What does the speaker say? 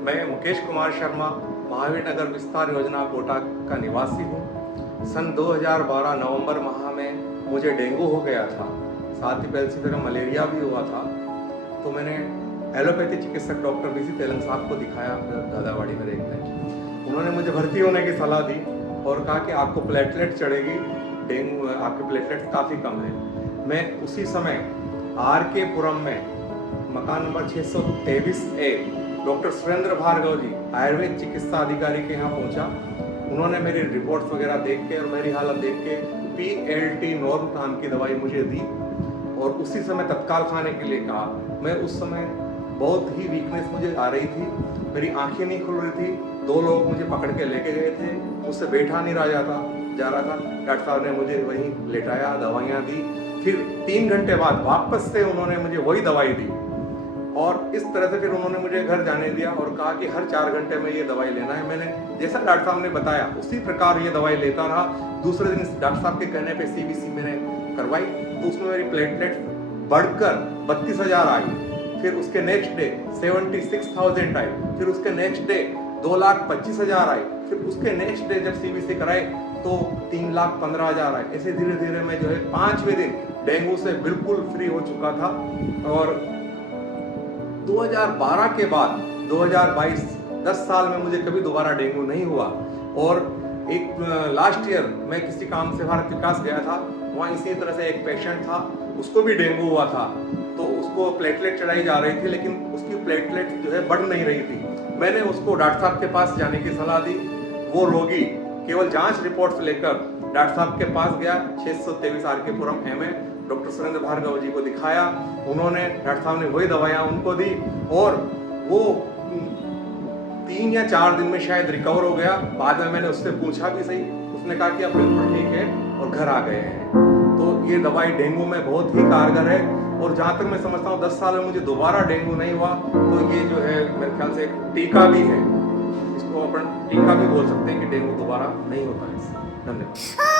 मैं मुकेश कुमार शर्मा महावीर नगर विस्तार योजना कोटा का निवासी हूँ। सन 2012 नवंबर माह में मुझे डेंगू हो गया था, साथ ही इसी तरह मलेरिया भी हुआ था। तो मैंने एलोपैथी चिकित्सक डॉक्टर बीसी तेलंग साहब को दिखाया दादावाड़ी में देखने। उन्होंने मुझे भर्ती होने की सलाह दी और कहा कि आपको प्लेटलेट चढ़ेगी, डेंगू आपके प्लेटलेट काफ़ी कम है। मैं उसी समय RK पुरम में मकान number 623A doctor Surendra Bhargav ji Ayurveda चिकित्सा अधिकारी के यहाँ पहुँचा। उन्होंने मेरी रिपोर्ट्स वगैरह देख के और मेरी हालत देख के PLT नॉर्म नाम की दवाई मुझे दी और उसी समय तत्काल खाने के लिए कहा। मैं उस समय बहुत ही वीकनेस मुझे आ रही थी, मेरी आंखें नहीं खुल रही थी। 2 लोग मुझे पकड़ के लेके गए थे, मुझसे बैठा नहीं रहा जा रहा था। डॉक्टर साहब ने मुझे वहीं लेटाया, दवाइयाँ दी। फिर 3 घंटे बाद वापस से उन्होंने मुझे वही दवाई दी और इस तरह से फिर उन्होंने मुझे घर जाने दिया और कहा कि हर 4 घंटे में ये दवाई लेना है। मैंने जैसा डॉक्टर साहब ने बताया उसी प्रकार ये दवाई लेता रहा। दूसरे दिन डॉक्टर साहब के कहने पे CBC मैंने करवाई तो उसमें मेरी प्लेटलेट बढ़कर 32,000 आई। फिर उसके नेक्स्ट डे 76,000 आई। फिर उसके नेक्स्ट डे 2,25,000 आई। फिर उसके नेक्स्ट डे जब CBC कराए तो 3,15,000 आए। ऐसे धीरे धीरे मैं जो है 5वें दिन डेंगू से बिल्कुल फ्री हो चुका था। और 2012 के बाद 2022 10 साल में मुझे कभी दोबारा डेंगू नहीं हुआ। और एक लास्ट ईयर मैं किसी काम से भारत विकास गया था, वहाँ इसी तरह से एक पेशेंट था, उसको भी डेंगू हुआ था। तो उसको प्लेटलेट चढ़ाई जा रही थी लेकिन उसकी प्लेटलेट जो है बढ़ नहीं रही थी। मैंने उसको डॉक्टर साहब के पास जाने की सलाह दी। वो रोगी केवल जांच रिपोर्ट्स लेकर डॉक्टर साहब के पास गया, 623 RK पुरम MA डॉक्टर सुरेंद्र भार्गव जी को दिखाया। उन्होंने डॉक्टर साहब ने वही दवाइयाँ उनको दी और वो 3 या 4 दिन में शायद रिकवर हो गया। बाद में मैंने उससे पूछा भी सही, उसने कहा कि अब बिल्कुल ठीक है और घर आ गए हैं। तो ये दवाई डेंगू में बहुत ही कारगर है और जहाँ तक मैं समझता हूँ 10 साल में मुझे दोबारा डेंगू नहीं हुआ। तो ये जो है मेरे ख्याल से एक टीका भी है, इसको अपन टीका भी बोल सकते हैं कि डेंगू दोबारा नहीं होता है। धन्यवाद।